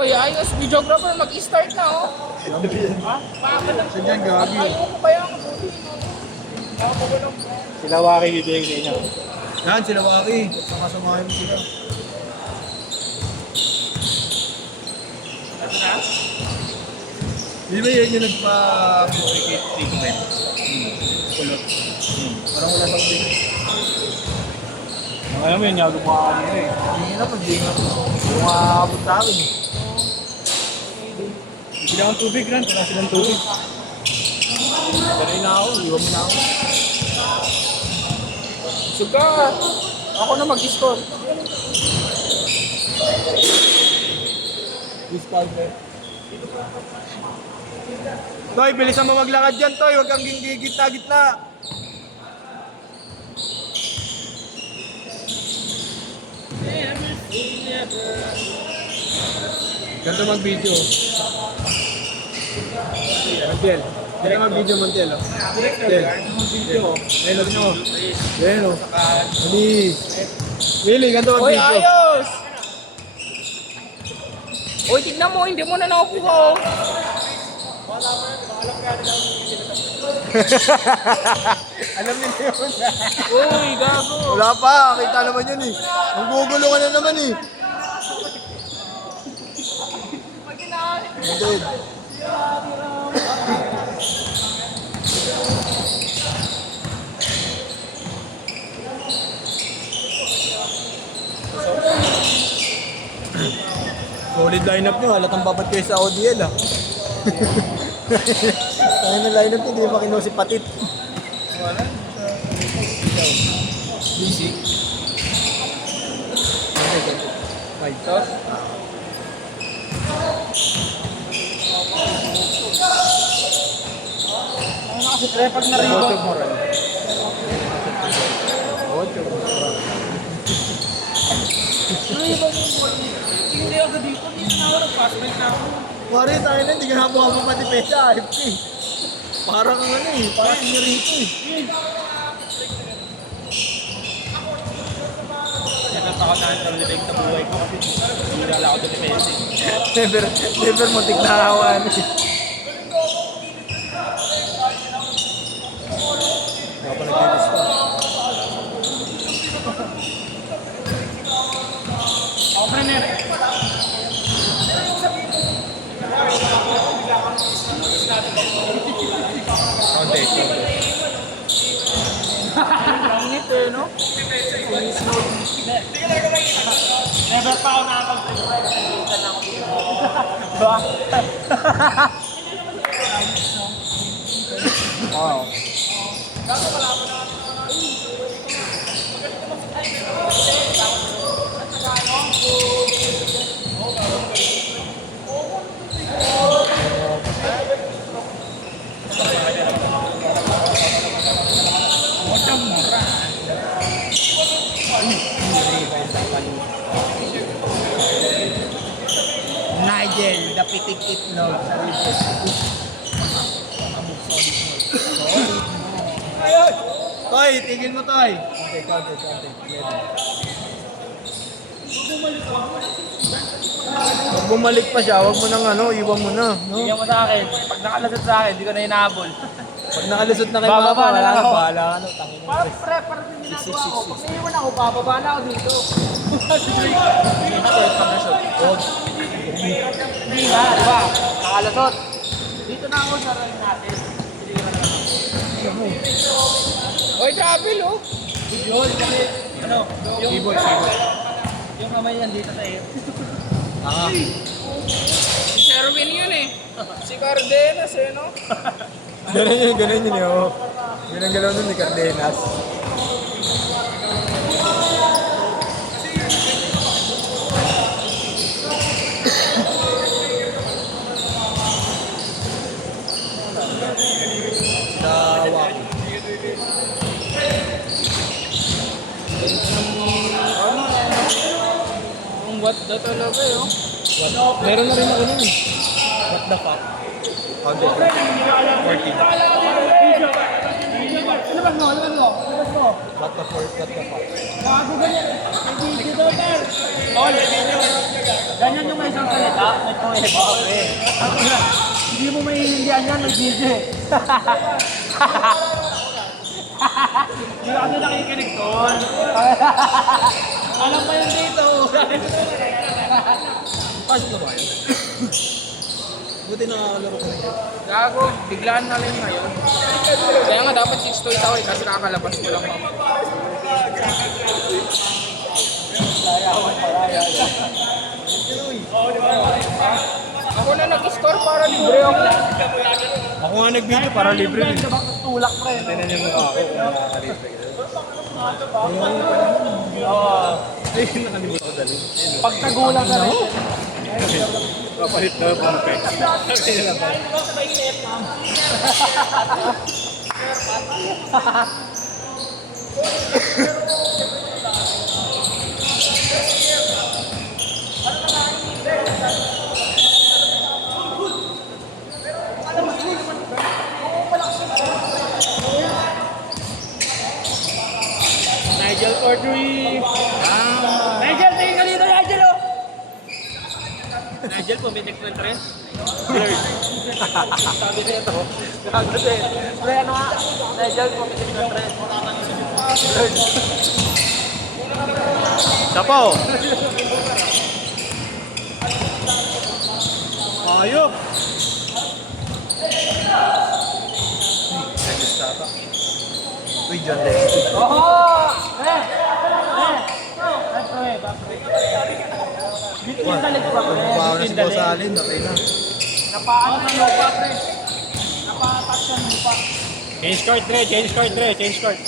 Uy, ayos, videographer, mag-start na, oh. Ha? Ganyan, gabi. Ayaw ko kaya ang Sila Waki bibigay sa inyo. Yan, sila Waki. Makasamahin mo sila. Di ba yun yung nagpa-purificate treatment? Kulot. Parang wala sa din. Ang alam mo yun, yung gumawa kanina eh. Hindi na, pag di nga. Umaabot sa akin. Bigyan akong tubig, Ran. Wala silang tubig. Ganay na ako, iwan mo na ako. Suga, ako na mag-score. Discount. Toy, bilisan mo maglakad dyan, Toy. Huwag kang gigit-gitna. Ganito mag-video. Montiel. Ganito mag-video, Montiel. Montiel. Ayun, lagi mo. Ayun, o. Alis. Willie, ganito Uy, mag-video. ayos! Uy, tignan mo, hindi mo na nakukuha, oh. Alam niyo yun. Uy, gago. Wala pa, kita naman yun eh. Ang gugulo ka na naman eh. Dude. Solid lineup nyo, halatang babat kayo sa ODL ah. Tayo na lineup nyo, di ba kinuha si Patit? Wala. Busy. May toss. Ano kasi pre, pag nariba. Ocho moral. Ocho moral. Ay, ba yung ball? Hindi ako dito, hindi na ako nag-passback na ako. Wari tayo na, hindi ka nabuha pati pecha, AFK. Parang ano eh, parang sinirito eh. Natatakot na ang libig sa buhay ko kasi hindi nala ako doon defensive. Never mo tignahawan eh. Wala pa nag-lista. Ako pre, Nere. Konti. Init eh, no? Never pa ako nakakapag-prepare. Nag-iitan ako dito. Diba? Wow. Nigel, the pitik itlog. Toy, tigil mo, Toy. Konti. Huwag bumalik pa siya, huwag mo nang ano, iwan mo na. No? Bigyan mo sa akin. Pag nakalasot sa akin, hindi ko na hinahabol. Pag nakalusot na kayo Bababa na lang ako. bahala ka, no? Tangin mo. Parang pre, parang yung ginagawa ko. Pag naiwan ako, bababa na ako dito. Hindi nga, di ba? Nakalasot. Dito na ako sa rin natin. Oy, travel, oh. Yun, kasi ano, yung Keyboard. yung kamay yan dito sa iyo. Si Sherwin yun eh. Si Cardenas eh, no? Ganun yun, oh. Ganun nun ni Cardenas. Dawak. Ang what the talaga eh, oh. Meron na rin ako nun eh. What the fuck? How did you? 14. Labas mo. What the fuck? Bago ganyan. May video daw, Tol. Tol, ganyan yung may isang salita. eh. Hindi mo maiintindihan yan, may video eh. Hindi ako nakikinig doon. Alam mo yun dito. Pass na ba? Buti nakakalaro ko. Gago, biglaan na lang ngayon. Kaya nga dapat 6 to 8 ako eh, kasi nakakalabas ko lang. Ako na nag-score para libre ako. Ako nga nag-video para libre rin. Tulak pre. Tinan niyo mukha ako kung nakakalibre ka. Ay, nakalimutan ko dali. Pag nagulang ka rin. Papalit na ako ng pegs. Sabi nila ba? Nigel for 3. Nigel, tingin ka dito, Nigel oh! Nigel, pumitik ng tres. Blurred. Sabi niya ito. Gago din. Pre, ano nga? Nigel, pumitik ng tres. Blurred. Sapaw! Ayop! Uy, John Lexie. Oh! Bitin dalit ba pre? Bawa na si Bitin dalit. Bosalin, okay na. Napaan ng lupa pre. Napaatak ng lupa. Change card, Dre. Change card, Dre. Change card.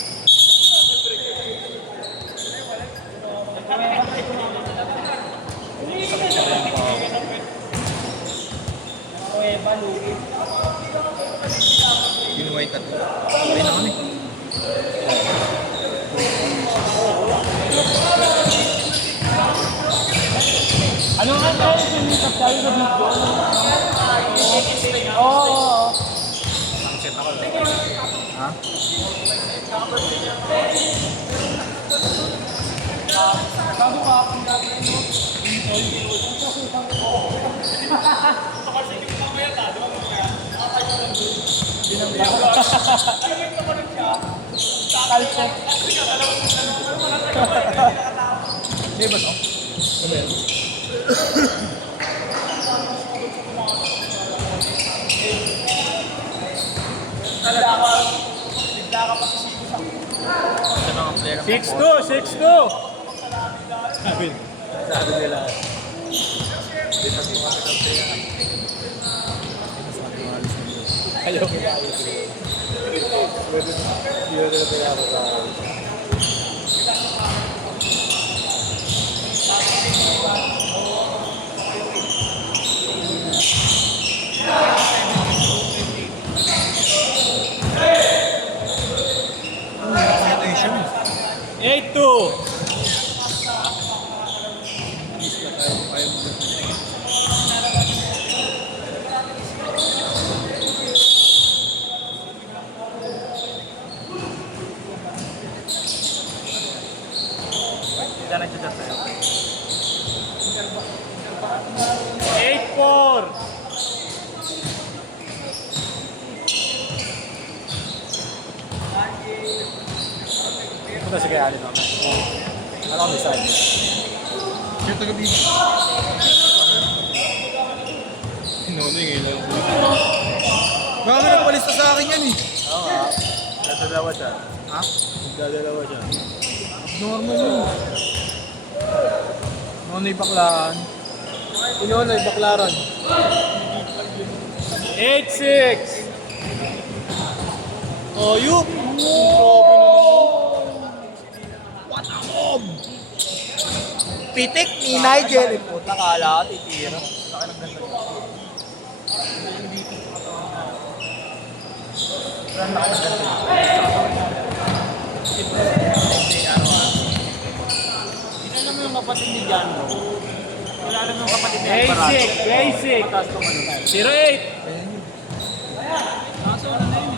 Ginuway tatlo. Okay na kami. Ano nga tayo sa YouTube tayo sa video? Oo. Ha? Bago ka akong gagawin mo. Kalsek. Hindi ba to? Ano yan? Sa mga player. 6-2! 6-2! Sabi nila. Ayaw. Pwede nila kaya ako sa... Attention. 8-2! Hindi na nagchat sa'yo. 8-4! Ito si Kaya Alin ako. Alam ko design. Kaya taga-big. Nono yung ilaw. Baka ka nagpalista sa akin yan eh. Oo nga. Dadalawa siya. Ha? Dadalawa siya. Normal yun. Nonoy baklaan. Inonoy baklaran. 8-6! Oh, yup! What a mob! Pitik ni Nigel. Puta kala ka, titira. Alam mo yung kapatid ni John Lo? Wala alam yung kapatid ni Basic! Basic! 0-8! Kaso ano na yun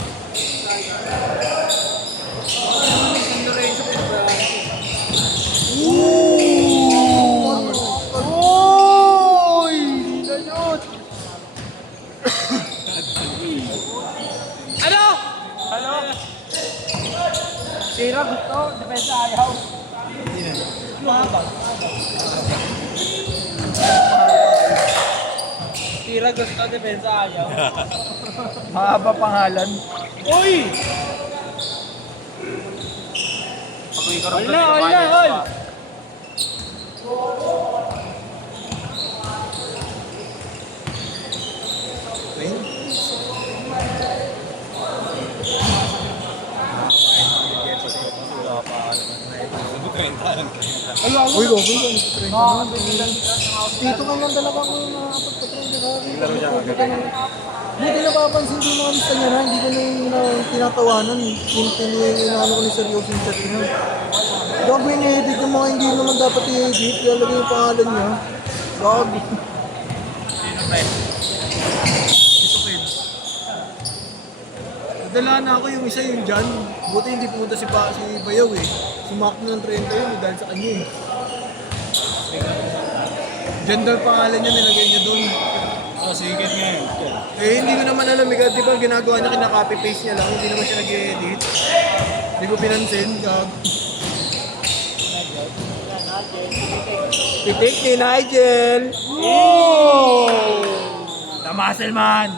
Uy! Hindi na yun! Ano? Ano? Sira gusto, depensa ayaw. Sira gusto, depensa ayaw. Mahaba pangalan. Uy! Wala, wala, wala. Uy, Robin, kung nagtitrain ka naman. Dito ka lang talaga ako yung nakapagpatrain ka. Laro siya agad. Hindi napapansin ko yung mga lista niya na, hindi ko na yung tinatawanan. Inaano ko na seryoso yung chat niya. Gago yung i-edit yung mga hindi naman dapat i-edit, kaya lagay yung pangalan niya. Gago. Nadala na ako yung isa yung Jan. Buti hindi pumunta si Bayaw eh. Sumakto ng 30 yun dahil sa kanya eh. Jan daw pangalan niya, nilagay niya doon. Sikat nga yun. Eh hindi ko naman alam eh, di ba ginagawa niya kina-copy paste niya lang, hindi naman siya nag-edit. Hindi ko pinansin, gag. Pitik ni Nigel! Oh! The Muscle Man!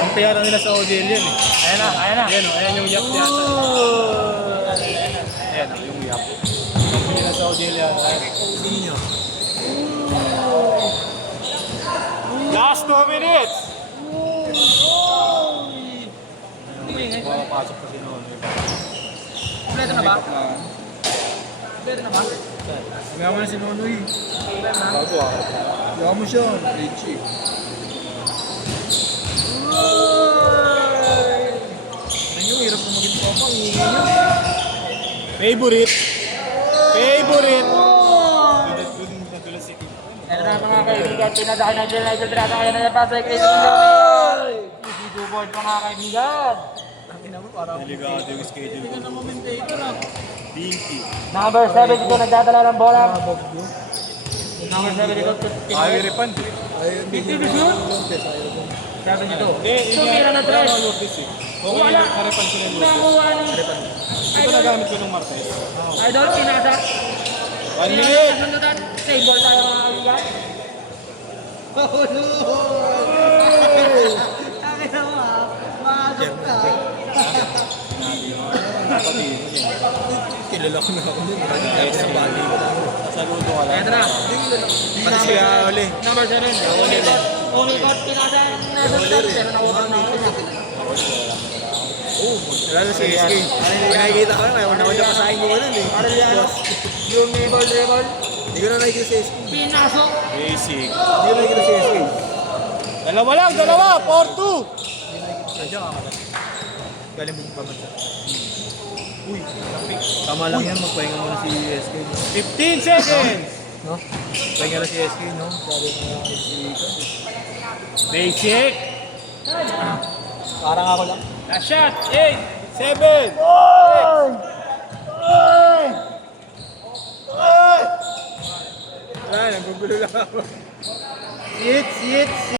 Ang piyara nila sa ODL yan eh. Ayan na, ayan na. Ayan yung yap niya. Ayan o, yung yap. Ang nila sa ODL yan. Sino? Last 2 minutes! Pasok pa si Nono. Kompleto na ba? Kompleto na ba? Kaya mo na si Nonoy. Bago ah. Kaya mo siya. Richie. Ayun, hirap na maging papa. Ang ingay niya. Favorite! Favorite! Ito na mga kaibigan, pinadaki ng Jill Nigel Pirata kaya na napasa kay Video board pa mga kaibigan. Delikado yung schedule ko. Pinky. Number 7 dito nagdadala ng bola. Number 7 dito. Ayaw i-refund eh. Ayun, hindi niya na. 7 dito. Eh, Sumira na tres. Okay, Wala. na-refund ko na yung Lopez. Nakuha ni Ito nagamit ko ng Martes. Idol, pinasa. 1 minute! Sundutan. Save ball tayo mga kaibigan. Kilala ko na ako nun. Kahit sa bali ko lang. Saludo ka lang. Ito na. Pati siya uli. Number 7. Unikot, pinasa. Nasundutan. Pero nakuha na ako. Wala na si SK. Nakikita ko lang, ayaw na ako niya pasahin ko nun eh. Arellano. Yung dribble. Hindi ko na nakikita si SK. Pinasok. Basic. Hindi ko nakikita si SK. Dalawa lang, dalawa! 4-2! Sadya ka ka. Galing mo pa ba siya? Uy, tama lang yan, magpahinga muna si SK. No? 15 seconds! No? Pahinga na si SK, no? Sabi ko nga si Basic! Parang ako lang. Last shot! 8! 7! Wala, nagugulo lang ako. Sit!